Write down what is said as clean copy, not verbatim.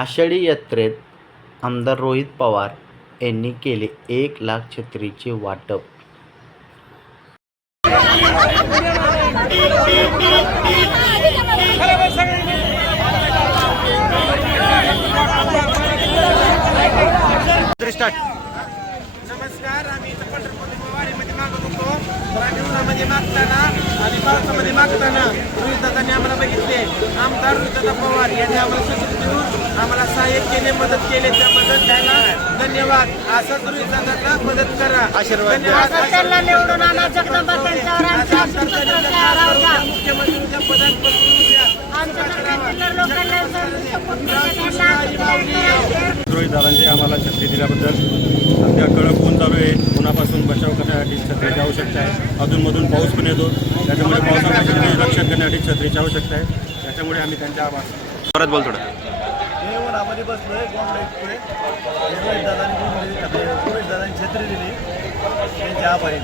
आषाढी यात्रेत आमदार रोहित पवार यांनी केले 1,00,000 छत्रीचे वाटप. नमस्कार. आम्ही इथं पंढरपूर वारीमध्ये मागत होतो. उन्हामध्ये मागताना आणि पावसामध्ये मागताना रोहितदादांनी आम्हाला बघितले. आमदार रोहितदादा पवार यांनी आम्हाला सूचना देऊन आम्हाला सहाय्य केले, मदत केली. त्या मदत द्यायला धन्यवाद. असंच रोहितदादांना मदत करा. धन्यवाद. मुख्यमंत्र्यांच्या पदांपासून रोहितदादांचे आम्हाला छत्री दिल्याबद्दल. सध्या कडक ऊन चालू आहे. उन्हापासून बचाव करण्यासाठी छत्रीची आवश्यकता आहे. अधूनमधून पाऊस पण येतो, त्याच्यामुळे पावसापासून रक्षण करण्यासाठी छत्रीची आवश्यकता आहे. त्याच्यामुळे आम्ही त्यांच्या आभार. परत बोल थोडं. हे उन्हामध्ये बसलोय. रोहितदादांनी छत्री दिली, त्यांचे आभारी.